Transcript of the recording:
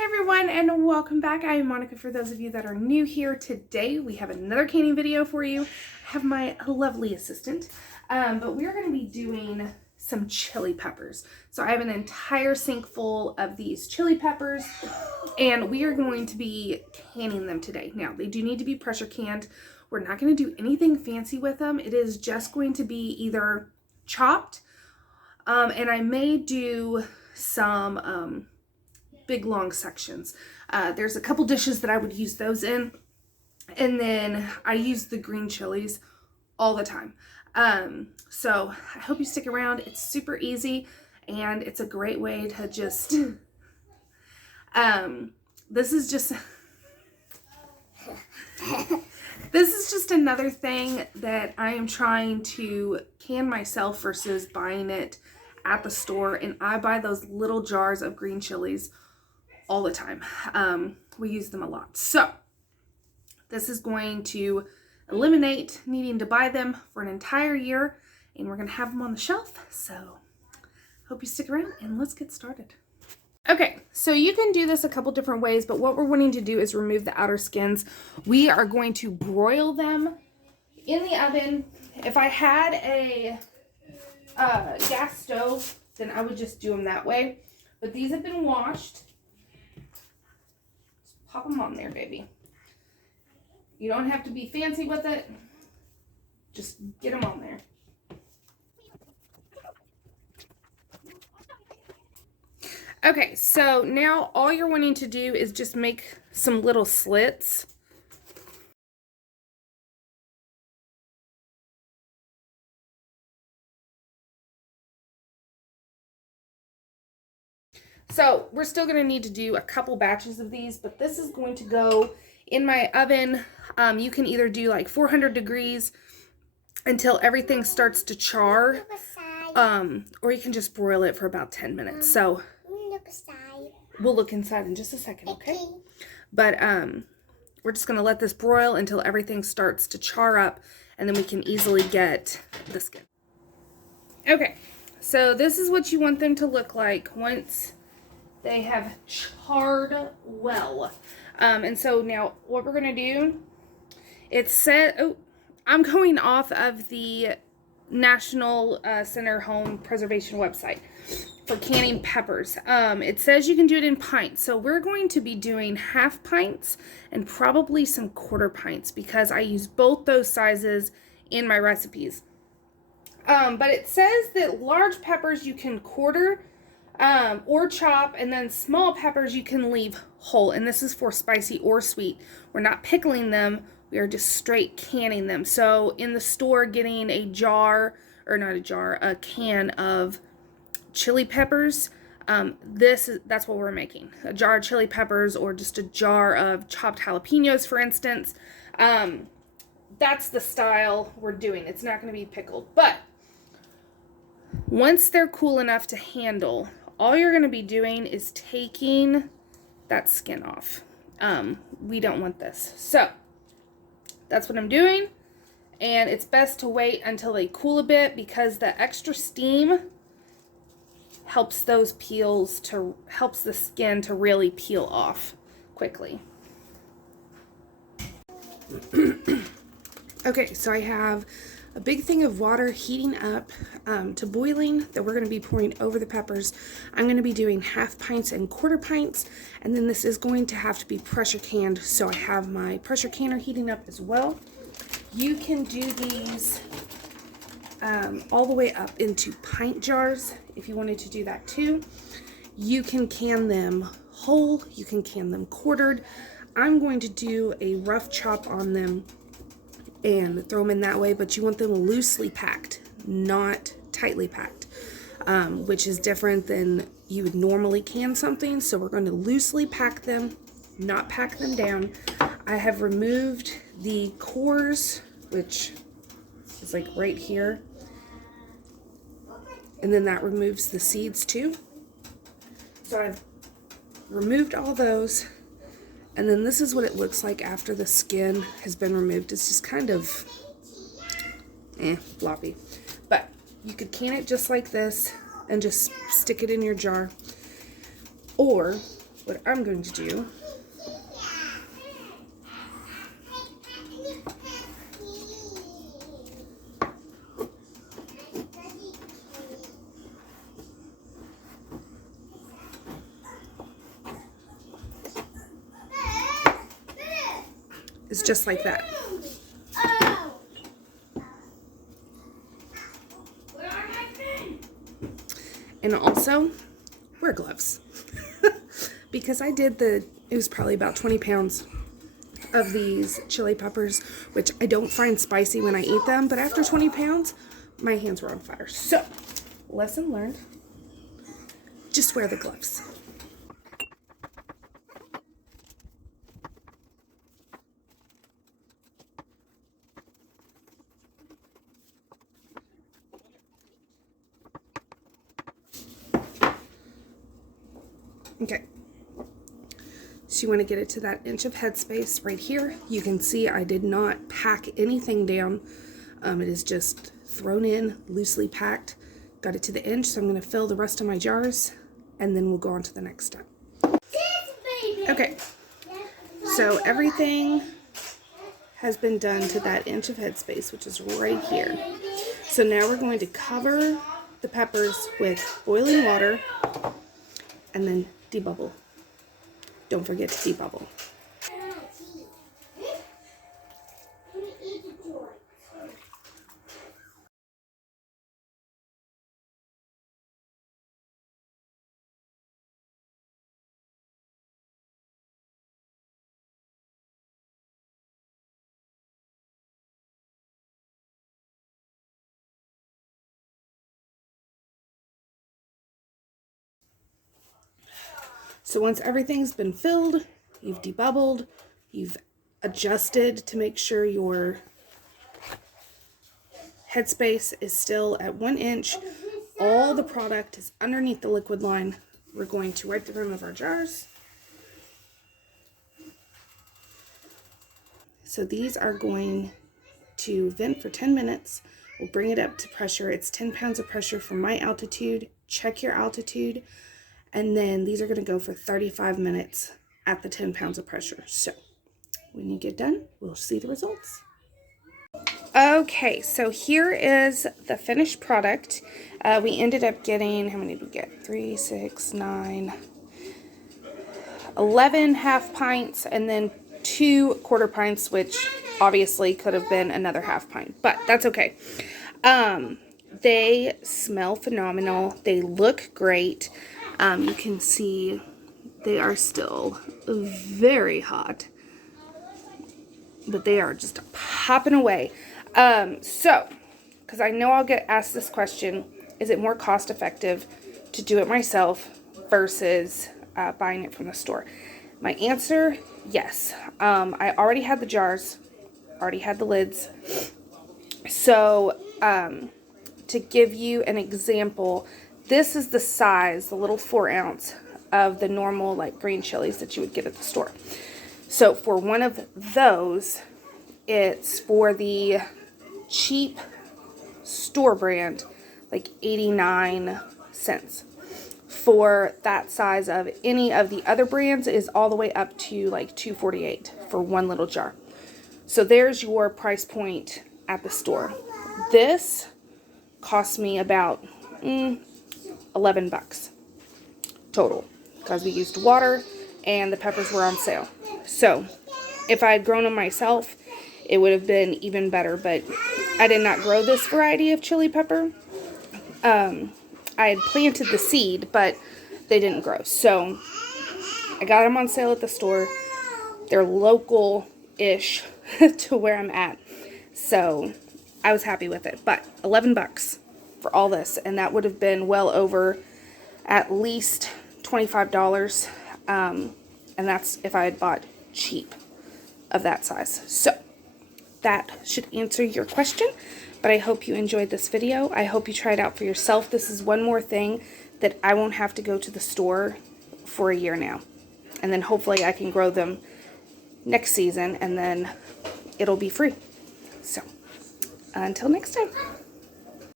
Hi everyone and welcome back. I am Monica for those of you that are new here. Today we have another canning video for you. I have my lovely assistant, but we're going to be doing some chili peppers. So I have an entire sink full of these chili peppers and we are going to be canning them today. Now they do need to be pressure canned. We're not going to do anything fancy with them. It is just going to be either chopped and I may do some big long sections. There's a couple dishes that I would use those in, and then I use the green chilies all the time. So I hope you stick around. It's super easy and it's a great way to just this is just another thing that I am trying to can myself versus buying it at the store, and I buy those little jars of green chilies all the time. We use them a lot. So this is going to eliminate needing to buy them for an entire year, and we're going to have them on the shelf. So hope you stick around and let's get started. Okay, so you can do this a couple different ways, but what we're wanting to do is remove the outer skins. We are going to broil them in the oven. If I had a gas stove, then I would just do them that way. But these have been washed. Pop them on there, baby. You don't have to be fancy with it. Just get them on there. Okay, so now all you're wanting to do is just make some little slits. So we're still going to need to do a couple batches of these, but this is going to go in my oven. You can either do like 400 degrees until everything starts to char, or you can just broil it for about 10 minutes. So we'll look inside in just a second, okay? But we're just going to let this broil until everything starts to char up, and then we can easily get the skin. Okay, so this is what you want them to look like once they have charred well. And so now what we're going to do, it said, oh, I'm going off of the National Center Home Preservation website for canning peppers. It says you can do it in pints. So we're going to be doing half pints and probably some quarter pints because I use both those sizes in my recipes. But it says that large peppers you can quarter or chop, and then small peppers you can leave whole, and this is for spicy or sweet. We're not pickling them, we are just straight canning them. So in the store, getting a jar, or not a jar, a can of chili peppers, that's what we're making. A jar of chili peppers, or just a jar of chopped jalapenos, for instance. That's the style we're doing. It's not going to be pickled, but once they're cool enough to handle, all you're going to be doing is taking that skin off. We don't want this. So that's what I'm doing. And it's best to wait until they cool a bit because the extra steam helps those peels to, helps the skin to really peel off quickly. Okay, so I have a big thing of water heating up to boiling that we're going to be pouring over the peppers. I'm going to be doing half pints and quarter pints, and then this is going to have to be pressure canned, so I have my pressure canner heating up as well. You can do these all the way up into pint jars if you wanted to do that too. You can can them whole, you can can them quartered. I'm going to do a rough chop on them and throw them in that way, but you want them loosely packed, not tightly packed, which is different than you would normally can something. So we're going to loosely pack them, not pack them down. I have removed the cores, which is like right here, and then that removes the seeds too. So I've removed all those. And then this is what it looks like after the skin has been removed. It's just kind of floppy. But you could can it just like this and just stick it in your jar. Or what I'm going to do is just like that. And also, wear gloves. Because I did it was probably about 20 pounds of these chili peppers, which I don't find spicy when I eat them, but after 20 pounds, my hands were on fire. So, lesson learned, just wear the gloves. Okay, so you want to get it to that inch of headspace right here. You can see I did not pack anything down. It is just thrown in, loosely packed. Got it to the inch, so I'm going to fill the rest of my jars, and then we'll go on to the next step. Okay, so everything has been done to that inch of headspace, which is right here. So now we're going to cover the peppers with boiling water and then debubble. Don't forget to debubble. So once everything's been filled, you've debubbled, you've adjusted to make sure your headspace is still at 1 inch, all the product is underneath the liquid line. We're going to wipe the rim of our jars. So these are going to vent for 10 minutes. We'll bring it up to pressure. It's 10 pounds of pressure from my altitude. Check your altitude. And then these are going to go for 35 minutes at the 10 pounds of pressure. So when you get done, we'll see the results. Okay, so here is the finished product. We ended up getting, how many did we get? 3, 6, 9, 11 half pints, and then 2 quarter pints, which obviously could have been another half pint, but that's okay. They smell phenomenal. They look great. You can see they are still very hot, but they are just popping away. So, because I know I'll get asked this question, is it more cost effective to do it myself versus buying it from the store? My answer, yes. I already had the jars, already had the lids. So, to give you an example, this is the size, the little 4 ounce of the normal like green chilies that you would get at the store. So for one of those, it's for the cheap store brand, like 89 cents. For that size of any of the other brands is all the way up to like $2.48 for one little jar. So there's your price point at the store. This cost me about 11 bucks total because we used water and the peppers were on sale. So if I had grown them myself, it would have been even better, but I did not grow this variety of chili pepper. I had planted the seed, but they didn't grow. So I got them on sale at the store. They're local-ish to where I'm at. So I was happy with it. But 11 bucks for all this, and that would have been well over at least $25. And that's if I had bought cheap of that size. So that should answer your question, but I hope you enjoyed this video. I hope you try it out for yourself. This is one more thing that I won't have to go to the store for a year now. And then hopefully I can grow them next season, and then it'll be free. So until next time.